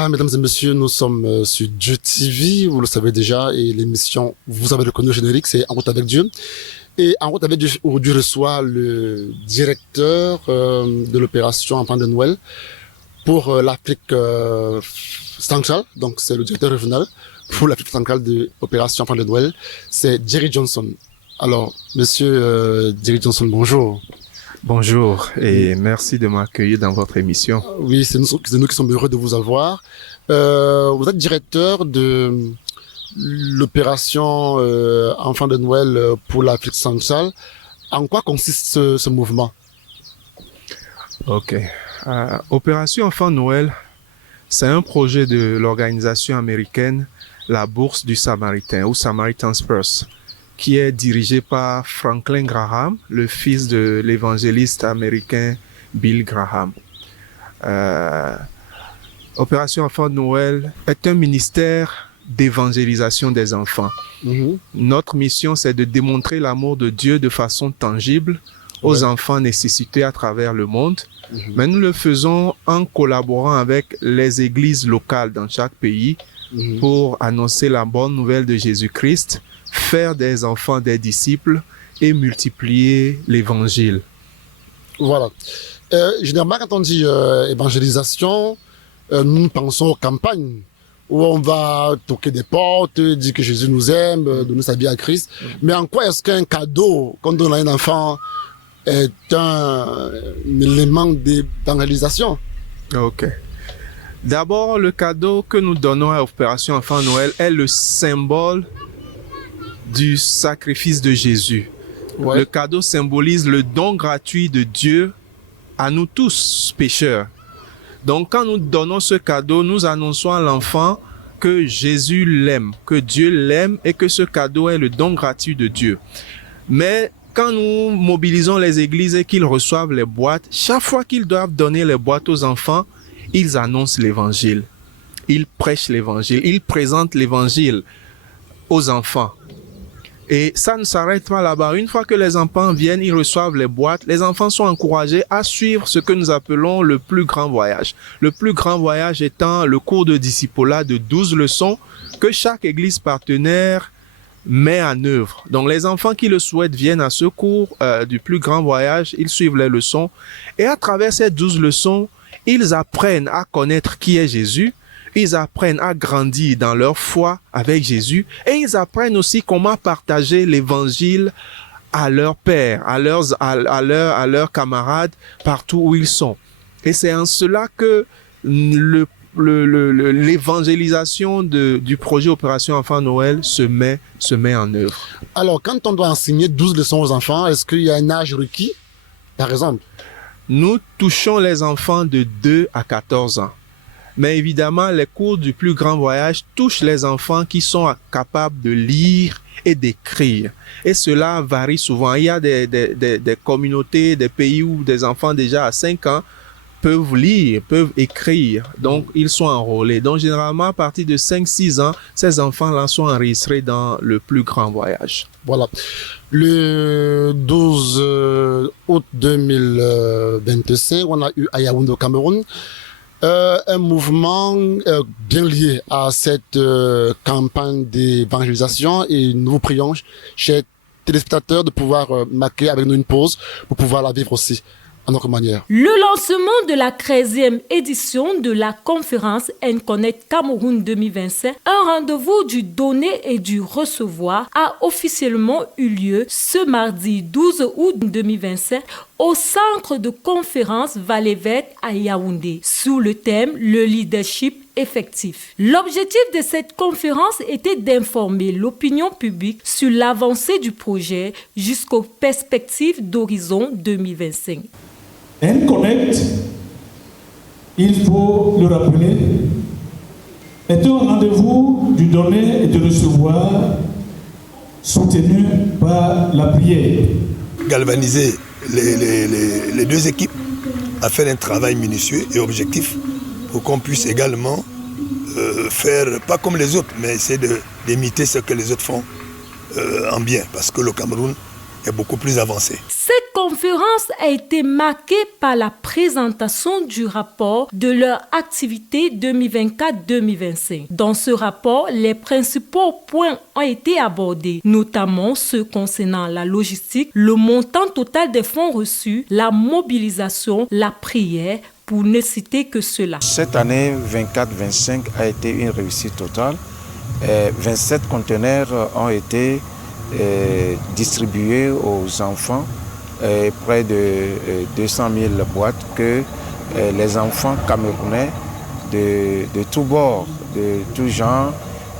Voilà, mesdames et messieurs, nous sommes sur Dieu TV, vous le savez déjà, et l'émission, vous avez reconnu au générique, c'est En route avec Dieu. Et En route avec Dieu, aujourd'hui, reçoit le directeur de l'opération Enfants de Noël pour l'Afrique centrale, donc c'est le directeur régional pour l'Afrique centrale de l'opération Enfants de Noël, c'est Jerry Johnson. Alors, monsieur Jerry Johnson, bonjour. Bonjour et merci de m'accueillir dans votre émission. Oui, c'est nous qui sommes heureux de vous avoir. Vous êtes directeur de l'opération Enfants de Noël pour l'Afrique centrale. En quoi consiste ce mouvement? Ok. Opération Enfants Noël, c'est un projet de l'organisation américaine La Bourse du Samaritain ou Samaritan's Purse, qui est dirigé par Franklin Graham, le fils de l'évangéliste américain Bill Graham. Opération Enfants de Noël est un ministère d'évangélisation des enfants. Notre mission, c'est de démontrer l'amour de Dieu de façon tangible aux enfants nécessités à travers le monde. Mais nous le faisons en collaborant avec les églises locales dans chaque pays pour annoncer la bonne nouvelle de Jésus-Christ, faire des enfants des disciples et multiplier l'évangile. Voilà. Généralement, quand on dit évangélisation, nous pensons aux campagnes où on va toquer des portes, dire que Jésus nous aime, donner sa vie à Christ. Mais en quoi est-ce qu'un cadeau qu'on donne à un enfant est un élément d'évangélisation? Ok. D'abord, le cadeau que nous donnons à Opération Enfants Noël est le symbole du sacrifice de Jésus. Le cadeau symbolise le don gratuit de Dieu à nous tous, pécheurs. Donc, quand nous donnons ce cadeau, nous annonçons à l'enfant que Jésus l'aime, que Dieu l'aime et que ce cadeau est le don gratuit de Dieu. Mais quand nous mobilisons les églises et qu'ils reçoivent les boîtes, chaque fois qu'ils doivent donner les boîtes aux enfants, ils annoncent l'évangile. Ils prêchent l'évangile. Ils présentent l'évangile aux enfants. Et ça ne s'arrête pas là-bas. Une fois que les enfants viennent, ils reçoivent les boîtes. Les enfants sont encouragés à suivre ce que nous appelons le plus grand voyage. Le plus grand voyage étant le cours de discipulat de 12 leçons que chaque église partenaire met en œuvre. Donc les enfants qui le souhaitent viennent à ce cours du plus grand voyage. Ils suivent les leçons. Et à travers ces 12 leçons, ils apprennent à connaître qui est Jésus. Ils apprennent à grandir dans leur foi avec Jésus et ils apprennent aussi comment partager l'évangile à leurs pères, à leurs camarades partout où ils sont. Et c'est en cela que l'évangélisation du projet Opération Enfants Noël se met en œuvre. Alors, quand on doit enseigner 12 leçons aux enfants, est-ce qu'il y a un âge requis, par exemple? Nous touchons les enfants de 2 à 14 ans. Mais évidemment, les cours du plus grand voyage touchent les enfants qui sont capables de lire et d'écrire. Et cela varie souvent. Il y a des communautés, des pays où des enfants déjà à 5 ans peuvent lire, peuvent écrire. Donc, ils sont enrôlés. Donc, généralement, à partir de 5-6 ans, ces enfants-là sont enregistrés dans le plus grand voyage. Voilà. Le 12 août 2025, on a eu à Yaoundé au Cameroun un mouvement bien lié à cette campagne d'évangélisation et nous vous prions, chers téléspectateurs, de pouvoir marquer avec nous une pause pour pouvoir la vivre aussi à notre manière. Le lancement de la 13e édition de la conférence N-Connect Cameroun 2025, un rendez-vous du donner et du recevoir, a officiellement eu lieu ce mardi 12 août 2025 au centre de conférence Vallée Verte à Yaoundé, sous le thème « Le leadership effectif ». L'objectif de cette conférence était d'informer l'opinion publique sur l'avancée du projet jusqu'aux perspectives d'horizon 2025. N-Connect, il faut le rappeler, est un rendez-vous du donner et du recevoir soutenu par la prière. Galvaniser les deux équipes à faire un travail minutieux et objectif pour qu'on puisse également faire, pas comme les autres, mais essayer d'imiter ce que les autres font en bien. Parce que le Cameroun est beaucoup plus avancée. Cette conférence a été marquée par la présentation du rapport de leur activité 2024-2025. Dans ce rapport, les principaux points ont été abordés, notamment ceux concernant la logistique, le montant total des fonds reçus, la mobilisation, la prière, pour ne citer que cela. Cette année 24-25 a été une réussite totale. 27 conteneurs ont été distribués aux enfants, près de 200 000 boîtes que les enfants camerounais de tous bords, de tous genres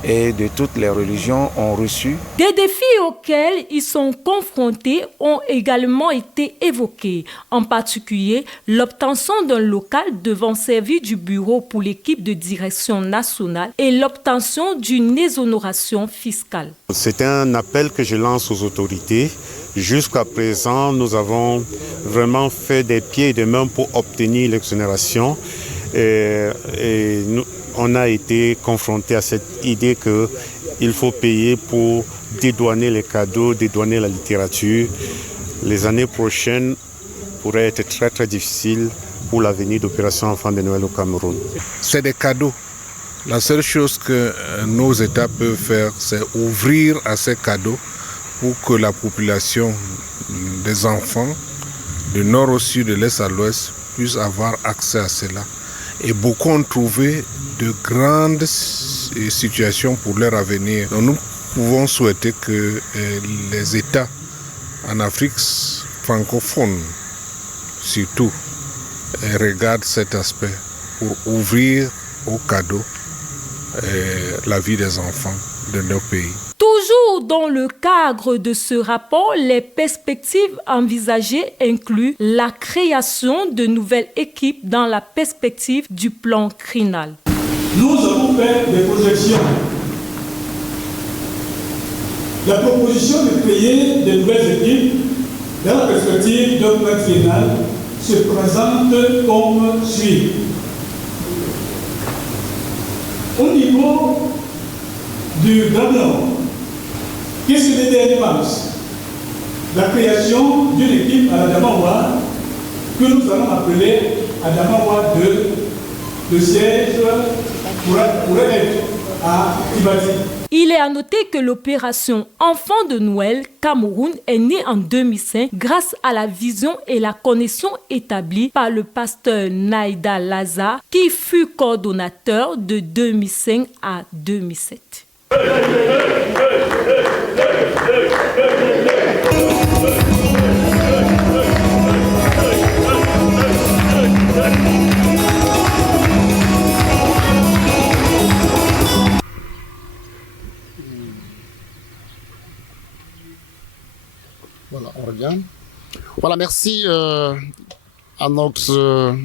et de toutes les religions ont reçu. Des défis auxquels ils sont confrontés ont également été évoqués, en particulier l'obtention d'un local devant servir du bureau pour l'équipe de direction nationale et l'obtention d'une exonération fiscale. C'est un appel que je lance aux autorités. Jusqu'à présent, nous avons vraiment fait des pieds et des mains pour obtenir l'exonération. Et nous, on a été confronté à cette idée qu'il faut payer pour dédouaner les cadeaux, dédouaner la littérature. Les années prochaines pourraient être très très difficiles pour l'avenir d'Opération Enfants de Noël au Cameroun. C'est des cadeaux. La seule chose que nos États peuvent faire, c'est ouvrir à ces cadeaux pour que la population des enfants, du nord au sud, de l'est à l'ouest, puisse avoir accès à cela. Et beaucoup ont trouvé de grandes situations pour leur avenir. Donc nous pouvons souhaiter que les États en Afrique francophone, surtout, regardent cet aspect pour ouvrir aux cadeaux la vie des enfants de leur pays. Toujours dans le cadre de ce rapport, les perspectives envisagées incluent la création de nouvelles équipes dans la perspective du plan CRINAL. Nous avons fait des projections. La proposition de créer de nouvelles équipes dans la perspective d'un plan CRINAL se présente comme suit. Au niveau du Grand Nord, qu'est-ce que l'EDN pense? La création d'une équipe à Adamawa que nous allons appeler Adamawa 2, le siège pourrait être à Kibati. Il est à noter que l'opération Enfants de Noël Cameroun est née en 2005 grâce à la vision et la connexion établie par le pasteur Naïda Lazare qui fut coordonnateur de 2005 à 2007. Voilà, on revient. Voilà, merci à notre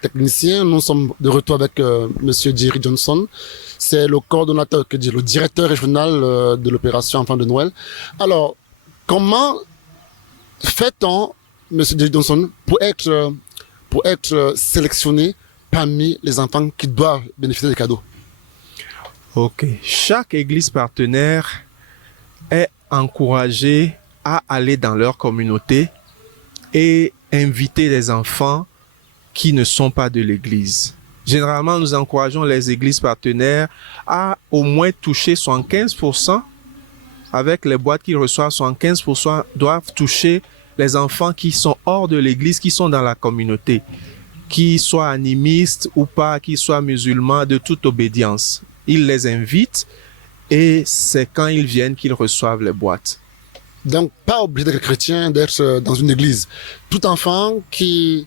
technicien. Nous sommes de retour avec Monsieur Jerry Johnson. C'est le coordonnateur, le directeur régional de l'opération Enfants de Noël. Alors, comment fait-on, Monsieur Jerry Johnson, pour être sélectionné parmi les enfants qui doivent bénéficier des cadeaux? Ok. Chaque église partenaire est encouragée à aller dans leur communauté et inviter les enfants qui ne sont pas de l'église. Généralement, nous encourageons les églises partenaires à au moins toucher 75%. Avec les boîtes qu'ils reçoivent, 75% doivent toucher les enfants qui sont hors de l'église, qui sont dans la communauté, qu'ils soient animistes ou pas, qu'ils soient musulmans, de toute obédience. Ils les invitent et c'est quand ils viennent qu'ils reçoivent les boîtes. Donc, pas obligé d'être chrétien, d'être dans une église. Tout enfant qui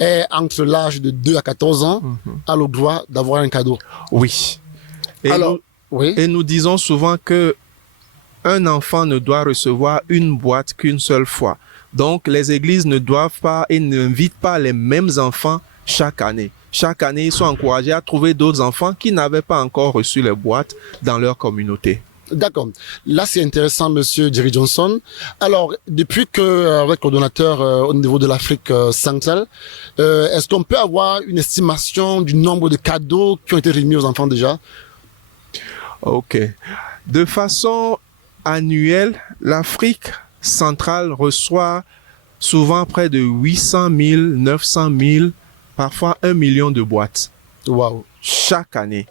est entre l'âge de 2 à 14 ans a le droit d'avoir un cadeau. Oui. Oui. Et nous disons souvent que un enfant ne doit recevoir une boîte qu'une seule fois. Donc, les églises ne doivent pas et n'invitent pas les mêmes enfants chaque année. Chaque année, ils sont encouragés à trouver d'autres enfants qui n'avaient pas encore reçu les boîtes dans leur communauté. D'accord. Là, c'est intéressant, Monsieur Jerry Johnson. Alors, depuis que avec le coordonnateur au niveau de l'Afrique centrale, est-ce qu'on peut avoir une estimation du nombre de cadeaux qui ont été remis aux enfants déjà? Ok. De façon annuelle, l'Afrique centrale reçoit souvent près de 800 000, 900 000, parfois 1 million de boîtes. Wow. Chaque année.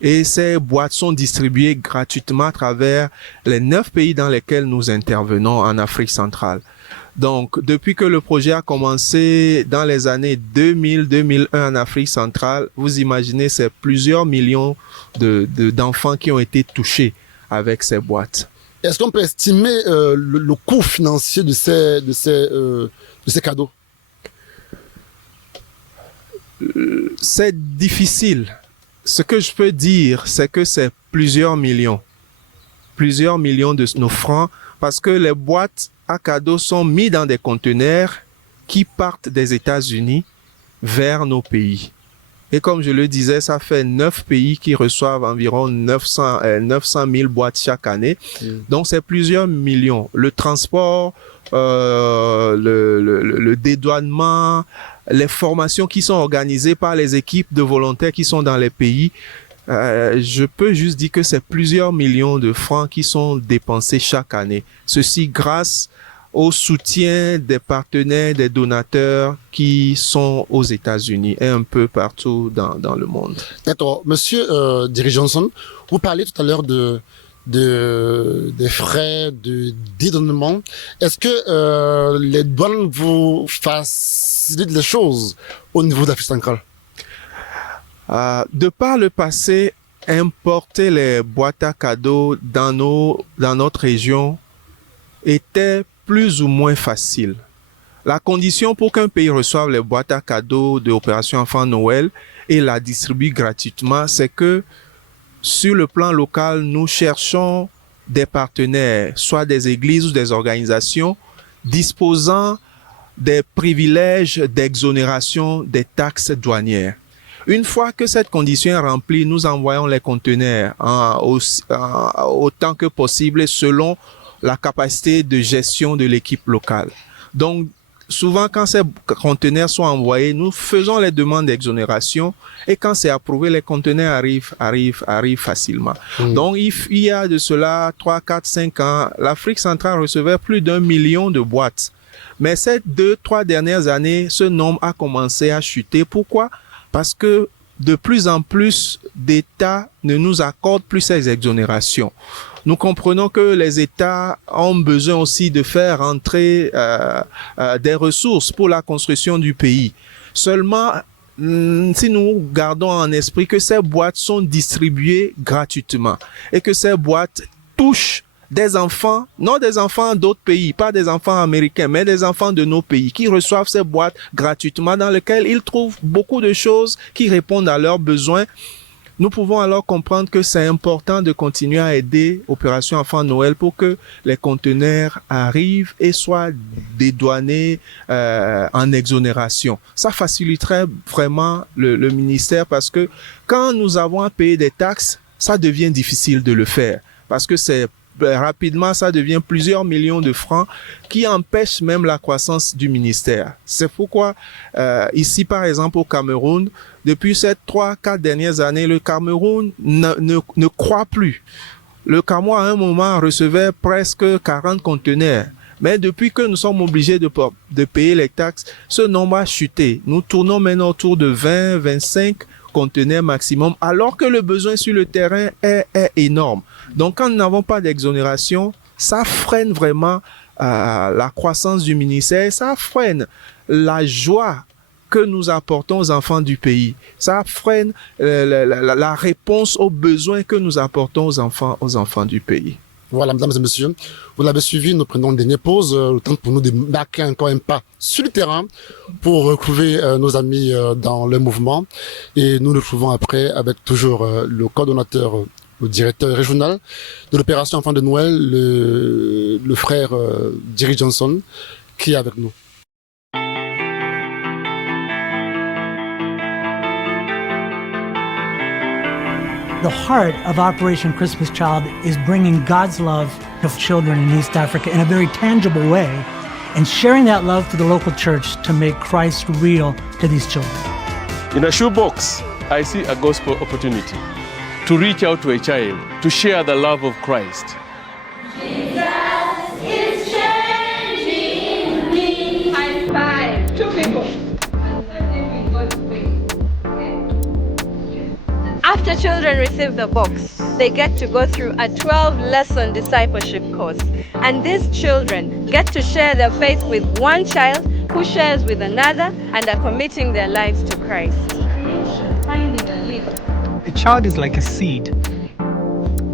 Et ces boîtes sont distribuées gratuitement à travers les 9 pays dans lesquels nous intervenons en Afrique centrale. Donc, depuis que le projet a commencé dans les années 2000-2001 en Afrique centrale, vous imaginez, c'est plusieurs millions d'enfants qui ont été touchés avec ces boîtes. Est-ce qu'on peut estimer le coût financier de ces cadeaux? C'est difficile. Ce que je peux dire, c'est que c'est plusieurs millions de nos francs, parce que les boîtes à cadeaux sont mises dans des conteneurs qui partent des États-Unis vers nos pays. Et comme je le disais, ça fait 9 pays qui reçoivent environ 900 000 boîtes chaque année. Donc, c'est plusieurs millions. Le transport, le dédouanement, les formations qui sont organisées par les équipes de volontaires qui sont dans les pays, je peux juste dire que c'est plusieurs millions de francs qui sont dépensés chaque année. Ceci grâce au soutien des partenaires, des donateurs qui sont aux États-Unis et un peu partout dans le monde. D'accord. Monsieur Derrick Johnson, vous parlez tout à l'heure des frais de dédouanement. Est-ce que les douanes vous facilitent les choses au niveau de l'Afrique centrale? De par le passé, importer les boîtes à cadeaux dans notre région était plus ou moins facile. La condition pour qu'un pays reçoive les boîtes à cadeaux de l'opération Enfant Noël et la distribue gratuitement, c'est que sur le plan local, nous cherchons des partenaires, soit des églises ou des organisations disposant des privilèges d'exonération des taxes douanières. Une fois que cette condition est remplie, nous envoyons les conteneurs autant que possible selon la capacité de gestion de l'équipe locale. Donc, souvent, quand ces conteneurs sont envoyés, nous faisons les demandes d'exonération et quand c'est approuvé, les conteneurs arrivent facilement. Donc, il y a de cela 3, 4, 5 ans, l'Afrique centrale recevait plus d'1 million de boîtes. Mais ces 2-3 dernières années, ce nombre a commencé à chuter. Pourquoi? Parce que de plus en plus d'États ne nous accordent plus ces exonérations. Nous comprenons que les États ont besoin aussi de faire entrer des ressources pour la construction du pays. Seulement, si nous gardons en esprit que ces boîtes sont distribuées gratuitement et que ces boîtes touchent des enfants, non des enfants d'autres pays, pas des enfants américains, mais des enfants de nos pays qui reçoivent ces boîtes gratuitement dans lesquelles ils trouvent beaucoup de choses qui répondent à leurs besoins. Nous pouvons alors comprendre que c'est important de continuer à aider Opération Enfant Noël pour que les conteneurs arrivent et soient dédouanés en exonération. Ça faciliterait vraiment le ministère parce que quand nous avons à payer des taxes, ça devient difficile de le faire parce que rapidement, ça devient plusieurs millions de francs qui empêchent même la croissance du ministère. C'est pourquoi, ici, par exemple, au Cameroun, depuis ces 3-4 dernières années, le Cameroun ne croît plus. Le Cameroun, à un moment, recevait presque 40 conteneurs. Mais depuis que nous sommes obligés de payer les taxes, ce nombre a chuté. Nous tournons maintenant autour de 20-25 conteneurs maximum, alors que le besoin sur le terrain est énorme. Donc, quand nous n'avons pas d'exonération, ça freine vraiment la croissance du ministère, ça freine la joie que nous apportons aux enfants du pays, ça freine la réponse aux besoins que nous apportons aux enfants du pays. Voilà, mesdames et messieurs, vous l'avez suivi, nous prenons une dernière pause, le temps pour nous de marquer encore un pas sur le terrain pour retrouver nos amis dans le mouvement. Et nous nous retrouvons après avec toujours le coordonnateur, le directeur régional de l'opération Enfant de Noël, le frère Derrick Johnson, qui est avec nous. The heart of Operation Christmas Child is bringing God's love to children in East Africa in a very tangible way and sharing that love to the local church to make Christ real to these children. In a shoebox, I see a gospel opportunity to reach out to a child, to share the love of Christ. Jesus is children receive the box, they get to go through a 12-lesson discipleship course. And these children get to share their faith with one child who shares with another and are committing their lives to Christ. A child is like a seed.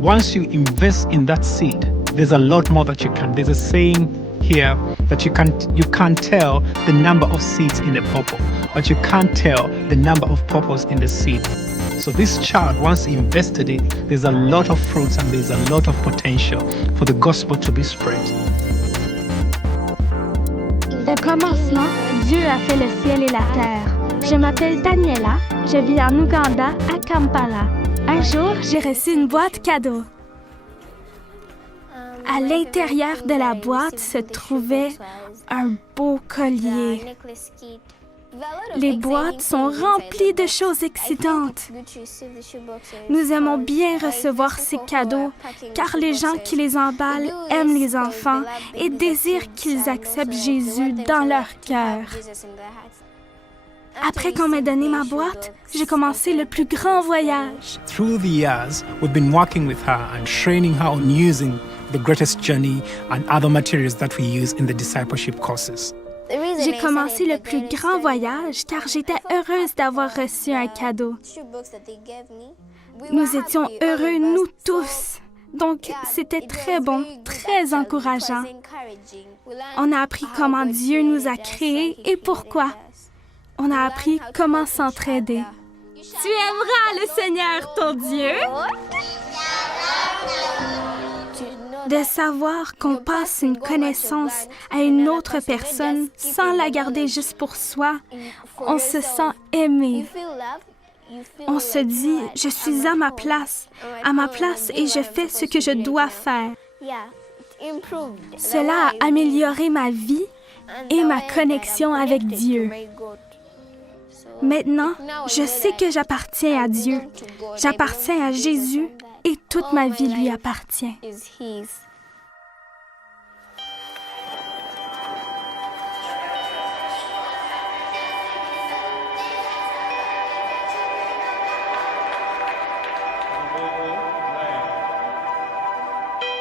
Once you invest in that seed, there's a lot more that you can. There's a saying here that you can't tell the number of seeds in a pawpaw, but you can't tell the number of pawpaws in the seed. So this child, once invested in, there's a lot of fruits and there's a lot of potential for the gospel to be spread. Au commencement, Dieu a fait le ciel et la terre. Je m'appelle Daniela, je vis en Ouganda, à Kampala. Un jour, j'ai reçu une boîte cadeau. À l'intérieur de la boîte se trouvait un beau collier. Les boîtes sont remplies de choses excitantes. Nous aimons bien recevoir ces cadeaux car les gens qui les emballent aiment les enfants et désirent qu'ils acceptent Jésus dans leur cœur. Après qu'on m'ait donné ma boîte, j'ai commencé le plus grand voyage. Through the years, we've been working with her and training her on using the greatest journey and other materials that we use in the discipleship courses. J'ai commencé le plus grand voyage car j'étais heureuse d'avoir reçu un cadeau. Nous étions heureux, nous tous. Donc, c'était très bon, très encourageant. On a appris comment Dieu nous a créés et pourquoi. On a appris comment s'entraider. Tu aimeras le Seigneur, ton Dieu. De savoir qu'on passe une connaissance à une autre personne sans la garder juste pour soi, on se sent aimé. On se dit, je suis à ma place et je fais ce que je dois faire. Cela a amélioré ma vie et ma connexion avec Dieu. Maintenant, je sais que j'appartiens à Dieu. J'appartiens à Jésus et toute ma vie lui appartient.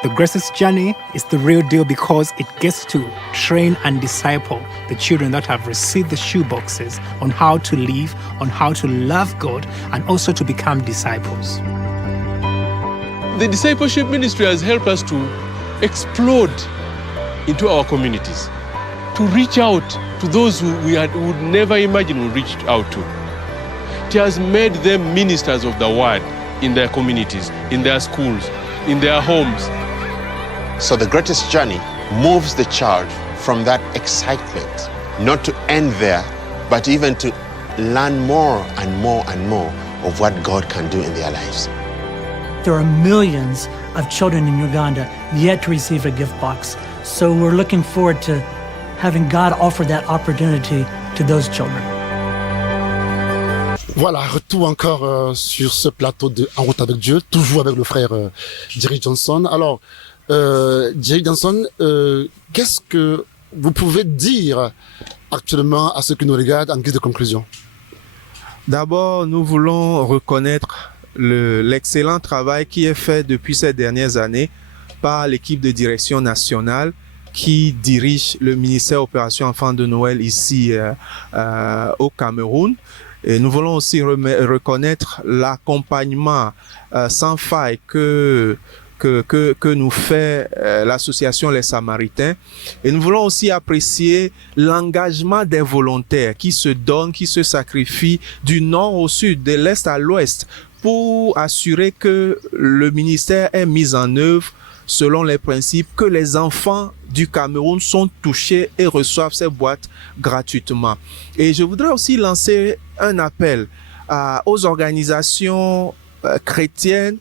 The greatest journey is the real deal because it gets to train and disciple the children that have received the shoeboxes on how to live, on how to love God, and also to become disciples. The discipleship ministry has helped us to explode into our communities, to reach out to those who we would never imagine we reached out to. It has made them ministers of the word in their communities, in their schools, in their homes. So the greatest journey moves the child from that excitement, not to end there, but even to learn more and more and more of what God can do in their lives. There are millions of children in Uganda yet to receive a gift box. So we're looking forward to having God offer that opportunity to those children. Voilà, retour encore sur ce plateau de En route avec Dieu, toujours avec le frère Jerry Johnson. Alors, Jerry Johnson, qu'est-ce que vous pouvez dire actuellement à ceux qui nous regardent en guise de conclusion? D'abord, nous voulons reconnaître l'excellent travail qui est fait depuis ces dernières années par l'équipe de direction nationale qui dirige le ministère Opération Enfants de Noël ici au Cameroun. Et nous voulons aussi reconnaître l'accompagnement sans faille que nous fait l'association Les Samaritains. Et nous voulons aussi apprécier l'engagement des volontaires qui se donnent, qui se sacrifient du nord au sud, de l'est à l'ouest, pour assurer que le ministère est mis en œuvre selon les principes que les enfants du Cameroun sont touchés et reçoivent ces boîtes gratuitement. Et je voudrais aussi lancer un appel aux organisations chrétiennes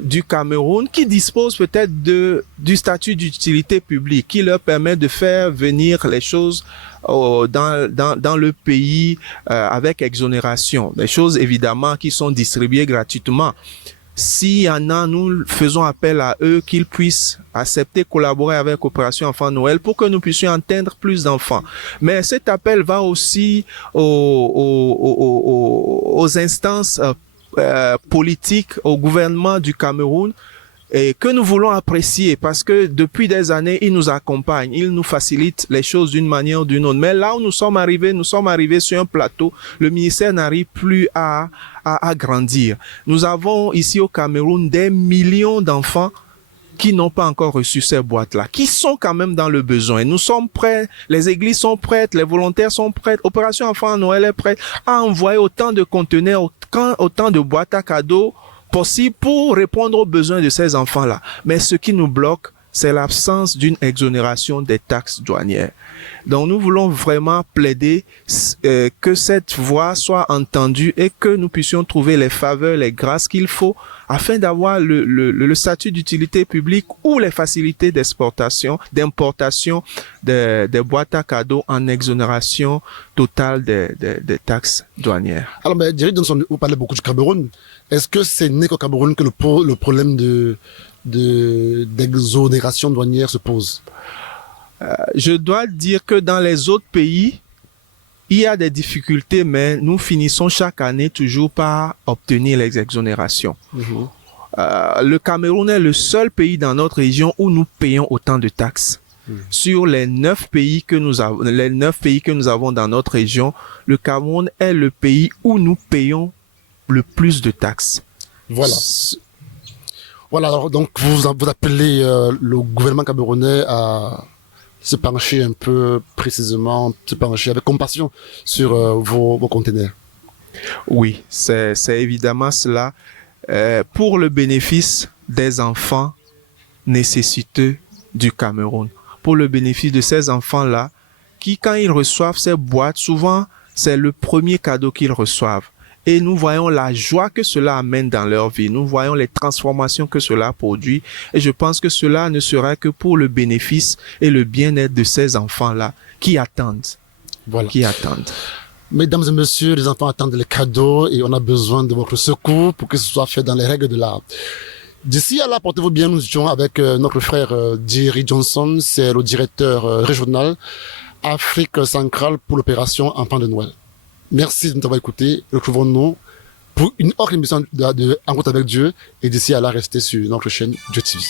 du Cameroun qui disposent peut-être du statut d'utilité publique qui leur permet de faire venir les choses dans le pays avec exonération. Des choses évidemment qui sont distribuées gratuitement. S'il y en a, nous faisons appel à eux qu'ils puissent accepter, collaborer avec Opération Enfants Noël pour que nous puissions atteindre plus d'enfants. Mais cet appel va aussi aux instances politique au gouvernement du Cameroun et que nous voulons apprécier parce que depuis des années, il nous accompagne, il nous facilite les choses d'une manière ou d'une autre. Mais là où nous sommes arrivés sur un plateau, le ministère n'arrive plus à grandir. Nous avons ici au Cameroun des millions d'enfants qui n'ont pas encore reçu ces boîtes-là, qui sont quand même dans le besoin. Nous sommes prêts, les églises sont prêtes, les volontaires sont prêts, Opération Enfants à Noël est prête à envoyer autant de conteneurs, autant de boîtes à cadeaux possible pour répondre aux besoins de ces enfants-là. Mais ce qui nous bloque, c'est l'absence d'une exonération des taxes douanières. Donc nous voulons vraiment plaider que cette voix soit entendue et que nous puissions trouver les faveurs, les grâces qu'il faut afin d'avoir le statut d'utilité publique ou les facilités d'importation des boîtes à cadeaux en exonération totale des taxes douanières. Alors, mais Jerry Johnson, vous parlez beaucoup du Cameroun. Est-ce que c'est né qu'au Cameroun que le problème d'exonération douanière se pose? Je dois dire que dans les autres pays, il y a des difficultés, mais nous finissons chaque année toujours par obtenir les exonérations. Le Cameroun est le seul pays dans notre région où nous payons autant de taxes. Sur les 9 pays que nous avons dans notre région, le Cameroun est le pays où nous payons le plus de taxes. Voilà. Voilà, alors donc vous appelez le gouvernement camerounais à se pencher un peu précisément, se pencher avec compassion sur vos conteneurs. Oui, c'est évidemment cela. Pour le bénéfice des enfants nécessiteux du Cameroun. Pour le bénéfice de ces enfants-là, qui quand ils reçoivent ces boîtes, souvent c'est le premier cadeau qu'ils reçoivent. Et nous voyons la joie que cela amène dans leur vie. Nous voyons les transformations que cela produit. Et je pense que cela ne sera que pour le bénéfice et le bien-être de ces enfants-là qui attendent. Voilà. Qui attendent. Mesdames et messieurs, les enfants attendent les cadeaux et on a besoin de votre secours pour que ce soit fait dans les règles de l'art. D'ici à là, portez-vous bien. Nous étions avec notre frère Jerry Johnson. C'est le directeur régional Afrique centrale pour l'opération Enfants de Noël. Merci de nous avoir écoutés. Retrouvons-nous pour une autre émission de En route avec Dieu. Et d'ici à là, restez sur notre chaîne Dieu TV.